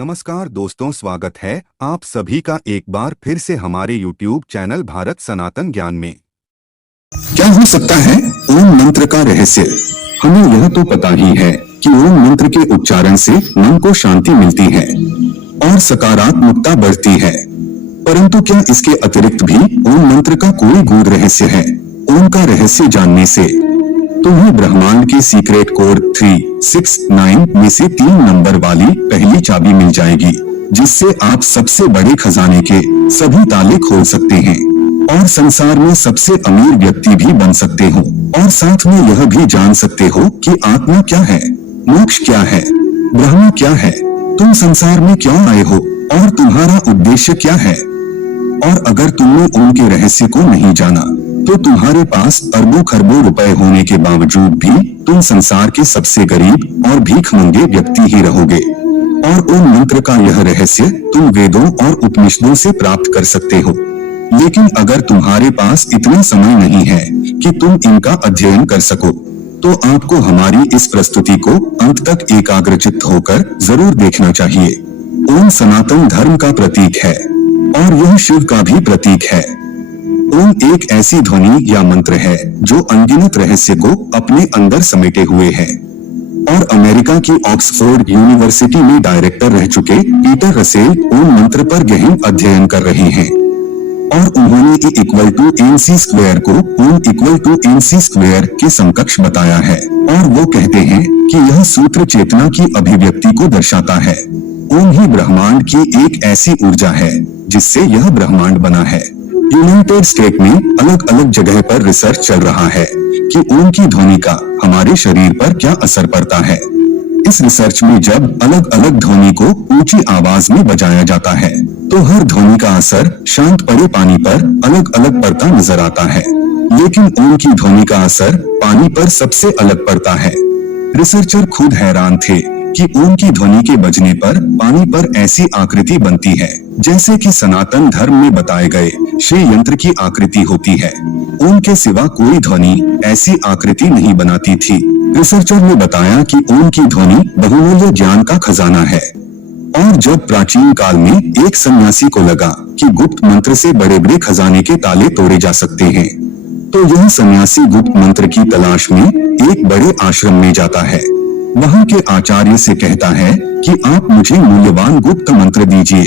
नमस्कार दोस्तों, स्वागत है आप सभी का एक बार फिर से हमारे YouTube चैनल भारत सनातन ज्ञान में। क्या हो सकता है ओम मंत्र का रहस्य? हमें यह तो पता ही है कि ओम मंत्र के उच्चारण से मन को शांति मिलती है और सकारात्मकता बढ़ती है, परंतु क्या इसके अतिरिक्त भी ओम मंत्र का कोई गूढ़ रहस्य है? ओम का रहस्य जानने से तुम्हें ब्रह्मांड के सीक्रेट कोड 369 में से 3 नंबर वाली पहली चाबी मिल जाएगी, जिससे आप सबसे बड़े खजाने के सभी ताले खोल सकते हैं और संसार में सबसे अमीर व्यक्ति भी बन सकते हो। और साथ में यह भी जान सकते हो कि आत्मा क्या है, मोक्ष क्या है, ब्रह्म क्या है, तुम संसार में क्यों आए हो और तुम्हारा उद्देश्य क्या है। और अगर तुमने ओम के रहस्य को नहीं जाना तो तुम्हारे पास अरबों खरबों रुपए होने के बावजूद भी तुम संसार के सबसे गरीब और भीखमंगे व्यक्ति ही रहोगे। और ओम मंत्र का यह रहस्य तुम वेदों और उपनिषदों से प्राप्त कर सकते हो, लेकिन अगर तुम्हारे पास इतना समय नहीं है कि तुम इनका अध्ययन कर सको, तो आपको हमारी इस प्रस्तुति को अंत तक एकाग्रचित्त होकर जरूर देखना चाहिए। ओम सनातन धर्म का प्रतीक है और यह शिव का भी प्रतीक है। ओम एक ऐसी ध्वनि या मंत्र है जो अनगिनत रहस्य को अपने अंदर समेटे हुए है। और अमेरिका की ऑक्सफोर्ड यूनिवर्सिटी में डायरेक्टर रह चुके पीटर रसेल ओम मंत्र पर गहन अध्ययन कर रहे हैं और उन्होंने E=mc² को ओम=mc² के समकक्ष बताया है। और वो कहते हैं कि यह सूत्र चेतना की अभिव्यक्ति को दर्शाता है। ओम ही ब्रह्मांड की एक ऐसी ऊर्जा है जिससे यह ब्रह्मांड बना है। यूनाइटेड स्टेट में अलग अलग जगह पर रिसर्च चल रहा है कि ओम की ध्वनि का हमारे शरीर पर क्या असर पड़ता है। इस रिसर्च में जब अलग अलग ध्वनि को ऊंची आवाज में बजाया जाता है तो हर ध्वनि का असर शांत पड़े पानी पर अलग अलग पड़ता नजर आता है, लेकिन ओम की ध्वनि का असर पानी पर सबसे अलग पड़ता है। रिसर्चर खुद हैरान थे कि ओम की ध्वनि के बजने पर पानी पर ऐसी आकृति बनती है जैसे कि सनातन धर्म में बताए गए श्री यंत्र की आकृति होती है। ओम के सिवा कोई ध्वनि ऐसी आकृति नहीं बनाती थी। रिसर्चर ने बताया कि ओम की ध्वनि बहुमूल्य ज्ञान का खजाना है। और जब प्राचीन काल में एक सन्यासी को लगा कि गुप्त मंत्र से बड़े बड़े खजाने के ताले तोड़े जा सकते हैं, तो यह सन्यासी गुप्त मंत्र की तलाश में एक बड़े आश्रम में जाता है। वहाँ के आचार्य से कहता है कि आप मुझे मूल्यवान गुप्त मंत्र दीजिए।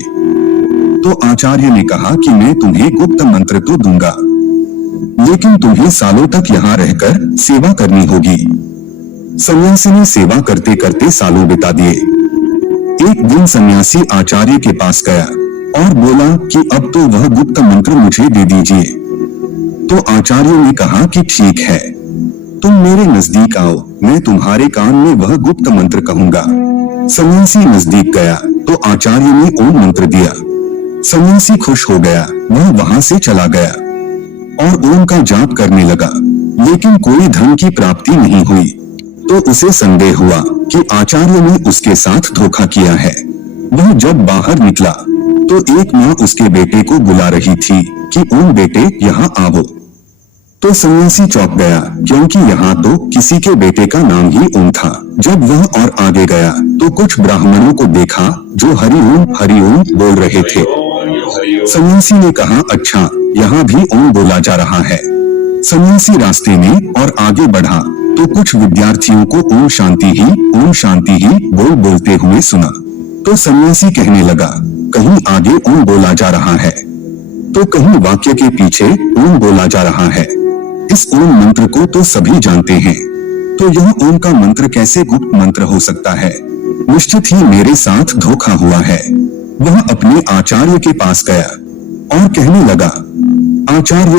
तो आचार्य ने कहा कि मैं तुम्हें गुप्त मंत्र तो दूंगा, लेकिन तुम्हें सालों तक यहाँ रहकर सेवा करनी होगी। सन्यासी ने सेवा करते करते सालों बिता दिए। एक दिन सन्यासी आचार्य के पास गया और बोला कि अब तो वह गुप्त मंत्र मुझे दे दीजिए। तो आचार्य ने कहा कि ठीक है, तुम मेरे नजदीक आओ, मैं तुम्हारे कान में वह गुप्त मंत्र कहूंगा। सन्यासी नजदीक गया तो आचार्य ने ओम मंत्र दिया। सन्यासी खुश हो गया, वह वहां से चला गया और ओम का जाप करने लगा, लेकिन कोई धन की प्राप्ति नहीं हुई। तो उसे संदेह हुआ कि आचार्य ने उसके साथ धोखा किया है। वह जब बाहर निकला तो एक माँ उसके बेटे को बुला रही थी कि ओम बेटे यहाँ आओ। तो सन्यासी चौंक गया, क्योंकि यहाँ तो किसी के बेटे का नाम ही ओम था। जब वह और आगे गया तो कुछ ब्राह्मणों को देखा जो हरि ओम बोल रहे थे। सन्यासी ने कहा, अच्छा, यहाँ भी ओम बोला जा रहा है। सन्यासी रास्ते में और आगे बढ़ा तो कुछ विद्यार्थियों को ओम शांति ही बोलते हुए सुना। तो सन्यासी कहने लगा, कहीं आगे ओम बोला जा रहा है तो कहीं वाक्य के पीछे ओम बोला जा रहा है। इस ओम मंत्र को तो सभी जानते हैं, तो यह ओम का मंत्र कैसे गुप्त मंत्र हो सकता है? निश्चित ही मेरे साथ धोखा हुआ है। वह अपने आचार्य के पास गया और कहने लगा, आचार्य,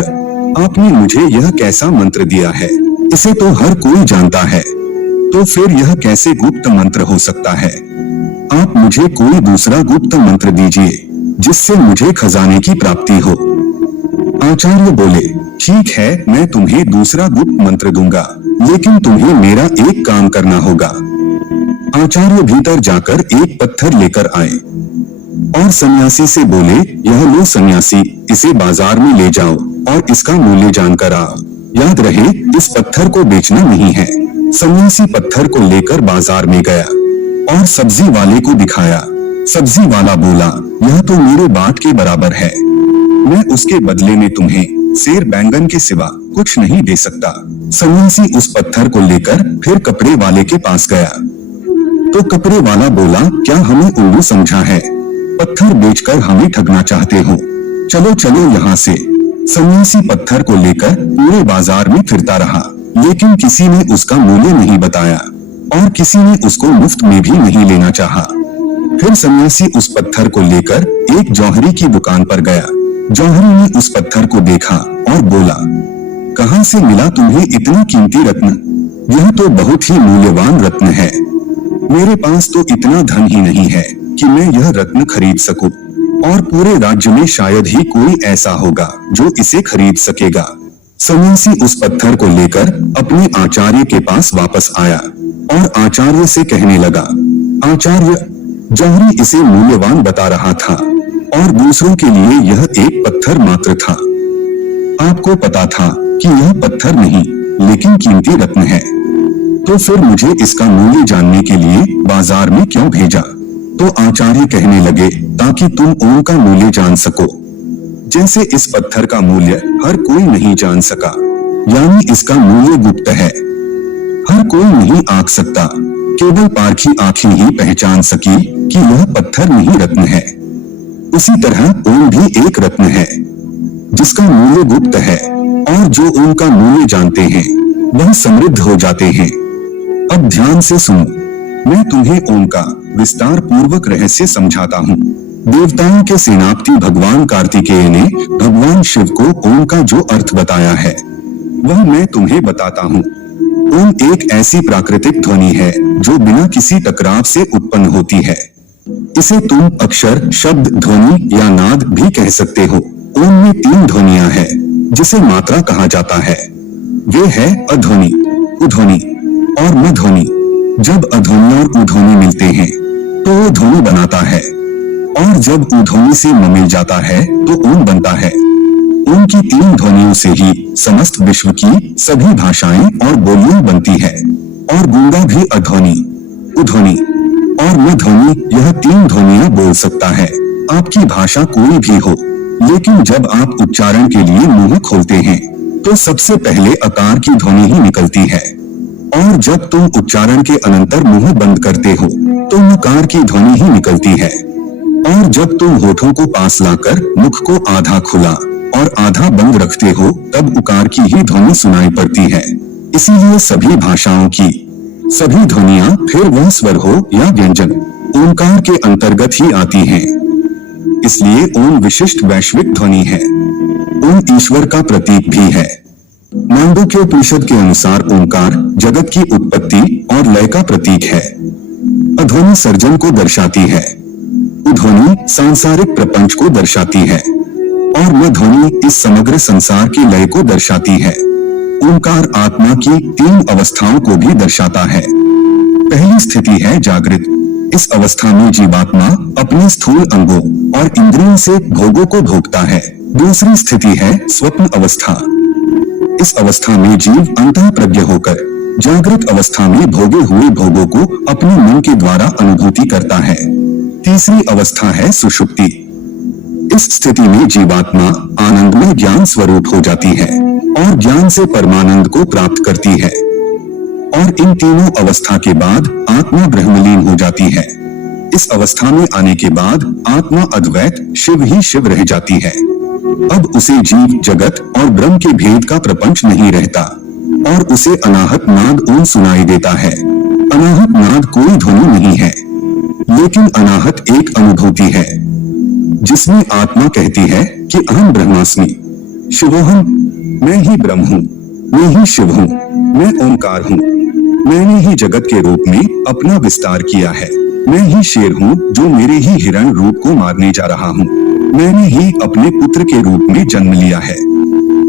आपने मुझे यह कैसा मंत्र दिया है? इसे तो हर कोई जानता है, तो फिर यह कैसे गुप्त मंत्र हो सकता है? आप मुझे कोई दूसरा गुप्त मंत्र दीजिए जिससे मुझे खजाने की प्राप्ति हो। आचार्य बोले, ठीक है, मैं तुम्हें दूसरा गुप्त मंत्र दूंगा, लेकिन तुम्हें मेरा एक काम करना होगा। आचार्य भीतर जाकर एक पत्थर लेकर आए और सन्यासी से बोले, यह लो सन्यासी, इसे बाजार में ले जाओ और इसका मूल्य जानकर आओ। याद रहे, इस पत्थर को बेचना नहीं है। सन्यासी पत्थर को लेकर बाजार में गया और सब्जी वाले को दिखाया सब्जी वाला बोला, यह तो मेरे बाट के बराबर है, मैं उसके बदले में तुम्हें सेर बैंगन के सिवा कुछ नहीं दे सकता। सन्यासी उस पत्थर को लेकर फिर कपड़े वाले के पास गया। तो कपड़े वाला बोला, क्या हमें उल्लू समझा है? पत्थर बेचकर हमें ठगना चाहते हो? चलो चलो यहाँ से। सन्यासी पत्थर को लेकर पूरे बाजार में फिरता रहा, लेकिन किसी ने उसका मूल्य नहीं बताया और किसी ने उसको मुफ्त में भी नहीं लेना चाहा। फिर सन्यासी उस पत्थर को लेकर एक जौहरी की दुकान पर गया। जौहरी ने उस पत्थर को देखा और बोला, कहाँ से मिला तुम्हें इतना कीमती रत्न? यह तो बहुत ही मूल्यवान रत्न है। मेरे पास तो इतना धन ही नहीं है कि मैं यह रत्न खरीद सकूं, और पूरे राज्य में शायद ही कोई ऐसा होगा जो इसे खरीद सकेगा। सन्यासी उस पत्थर को लेकर अपने आचार्य के पास वापस आया और आचार्य से कहने लगा, आचार्य, जौहरी इसे मूल्यवान बता रहा था और दूसरों के लिए यह एक पत्थर मात्र था। आपको पता था कि यह पत्थर नहीं लेकिन कीमती रत्न है, तो फिर मुझे इसका मूल्य जानने के लिए बाजार में क्यों भेजा? तो आचार्य कहने लगे, ताकि तुम ओम का मूल्य जान सको। जैसे इस पत्थर का मूल्य हर कोई नहीं जान सका, यानी इसका मूल्य गुप्त है, हर कोई नहीं आंक सकता, केवल पारखी आंखें ही पहचान सकी कि यह पत्थर नहीं रत्न है। उसी तरह ओम भी एक रत्न है जिसका मूल्य गुप्त है, और जो ओम का मूल्य जानते हैं वह समृद्ध हो जाते हैं। अब ध्यान से सुनो, मैं तुम्हें ओम का विस्तार पूर्वक रहस्य समझाता हूँ। देवताओं के सेनापति भगवान कार्तिकेय ने भगवान शिव को ओम का जो अर्थ बताया है वह मैं तुम्हें बताता हूँ। ओम एक ऐसी प्राकृतिक ध्वनि है जो बिना किसी टकराव से उत्पन्न होती है। इसे तुम अक्षर, शब्द, ध्वनि या नाद भी कह सकते हो। ओम में 3 ध्वनियां हैं जिसे मात्रा कहा जाता है। वे है अध्वनि, उध्वनि और मध्वनि। जब अध्वनि और उध्वनि मिलते हैं तो वो ध्वनि बनाता है, और जब उध्वनि से म मिल जाता है तो ओम बनता है। ओम की 3 ध्वनियों से ही समस्त विश्व की सभी भाषाएं और बोलियां बनती है, और गूंगा भी अध्वनि, उध्वनि और मध्वनि यह 3 ध्वनियां बोल सकता है। आपकी भाषा कोई भी हो, लेकिन जब आप उच्चारण के लिए मुंह खोलते हैं तो सबसे पहले अकार की ध्वनि ही निकलती है, और जब तुम उच्चारण के अनंतर मुंह बंद करते हो तो नकार की ध्वनि ही निकलती है, और जब तुम होठों को पास लाकर मुख को आधा खुला और आधा बंद रखते हो तब उकार की ही ध्वनि सुनाई पड़ती है। इसीलिए सभी भाषाओं की सभी ध्वनियां, फिर वह स्वर हो या व्यंजन, ओंकार के अंतर्गत ही आती हैं। इसलिए ओम विशिष्ट वैश्विक ध्वनि है। ओम ईश्वर का प्रतीक भी है। मांडूक्योपनिषद के अनुसार ओंकार जगत की उत्पत्ति और लय का प्रतीक है। अध्वनि सर्जन को दर्शाती है, उध्वनि सांसारिक प्रपंच को दर्शाती है, और मध्वनि इस समग्र संसार के लय को दर्शाती है। ओंकार आत्मा की 3 अवस्थाओं को भी दर्शाता है। पहली स्थिति है जागृत। इस अवस्था में जीवात्मा अपने स्थूल अंगों और इंद्रियों से भोगों को भोगता है। दूसरी स्थिति है स्वप्न अवस्था। इस अवस्था में जीव अंतःप्रज्ञ होकर जागृत अवस्था में भोगे हुए भोगों को अपने मन के द्वारा अनुभूति करता है। तीसरी अवस्था है सुषुप्ति। इस स्थिति में जीवात्मा आनंद में ज्ञान स्वरूप हो जाती है और ज्ञान से परमानंद को प्राप्त करती है, और इन तीनों अवस्था के बाद आत्मा ब्रह्मलीन हो जाती है। इस अवस्था में आने के बाद आत्मा अद्वैत शिव ही शिव रह जाती है। अब उसे जीव, जगत और ब्रह्म के भेद का प्रपंच नहीं रहता, और उसे अनाहत नाद ओम सुनाई देता है। अनाहत नाद कोई ध्वनि नहीं है, लेकिन अनाहत एक अनुभूति है जिसमें आत्मा कहती है कि अहम ब्रह्मास्मि, शिवोहम, मैं ही ब्रह्म हूँ, मैं ही शिव हूँ, मैं ओंकार हूँ। मैंने ही जगत के रूप में अपना विस्तार किया है। मैं ही शेर हूँ जो मेरे ही हिरण रूप को मारने जा रहा हूँ। मैंने ही अपने पुत्र के रूप में जन्म लिया है,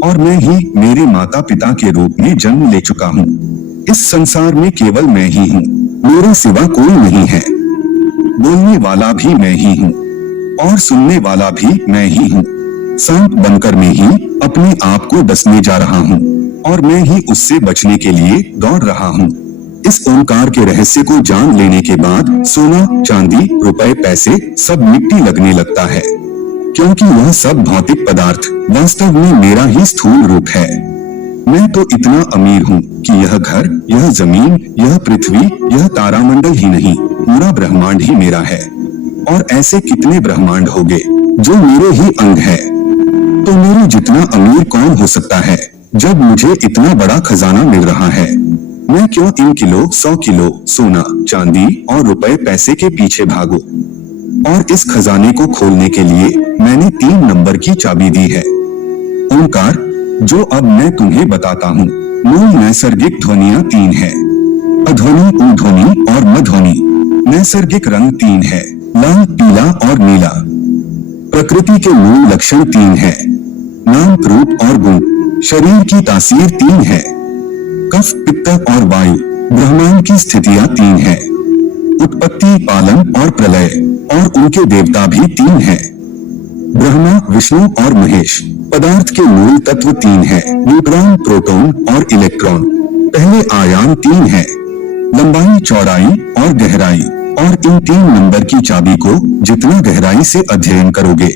और मैं ही मेरे माता पिता के रूप में जन्म ले चुका हूँ। इस संसार में केवल मैं ही हूँ, मेरे सिवा कोई नहीं है। बोलने वाला भी मैं ही हूँ और सुनने वाला भी मैं ही हूँ। सांप बनकर मैं ही अपने आप को डसने जा रहा हूँ, और मैं ही उससे बचने के लिए दौड़ रहा हूँ। इस ओंकार के रहस्य को जान लेने के बाद सोना, चांदी, रुपए, पैसे सब मिट्टी लगने लगता है, क्योंकि यह सब भौतिक पदार्थ वास्तव में मेरा ही स्थूल रूप है। मैं तो इतना अमीर हूँ कि यह घर, यह जमीन, यह पृथ्वी, यह तारामंडल ही नहीं, पूरा ब्रह्मांड ही मेरा है। और ऐसे कितने ब्रह्मांड होंगे जो मेरे ही अंग है। तो मेरे जितना अमीर कौन हो सकता है जब मुझे इतना बड़ा खजाना मिल रहा है। मैं क्यों इन किलो 100 किलो सोना, चांदी और रुपए पैसे के पीछे भागूं? और इस खजाने को खोलने के लिए मैंने 3 नंबर की चाबी दी है। ओंकार, जो अब मैं तुम्हें बताता हूँ, मूल नैसर्गिक ध्वनियाँ 3 है। अध्वनि, ऊध्वनि और मध्वनि। नैसर्गिक रंग 3 है, लाल, पीला और नीला। प्रकृति के मूल लक्षण 3 है, नाम, रूप और गुण। शरीर की तासीर 3 है, कफ, पित्त और वायु। ब्रह्मांड की स्थितियां 3 है, उत्पत्ति, पालन और प्रलय। और उनके देवता भी 3 है, ब्रह्मा, विष्णु और महेश। पदार्थ के मूल तत्व 3 है, न्यूट्रॉन, प्रोटॉन और इलेक्ट्रॉन। पहले आयाम 3 है, लंबाई, चौड़ाई और गहराई। और इन 3 नंबर की चाबी को जितना गहराई से अध्ययन करोगे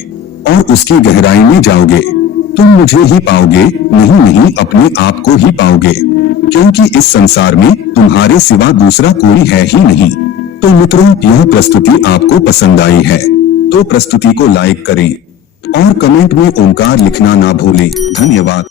और उसकी गहराई में जाओगे, तुम मुझे ही पाओगे, नहीं अपने आप को ही पाओगे, क्योंकि इस संसार में तुम्हारे सिवा दूसरा कोई है ही नहीं। तो मित्रों, यह प्रस्तुति आपको पसंद आई है तो प्रस्तुति को लाइक करें और कमेंट में ओंकार लिखना ना भूलें। धन्यवाद।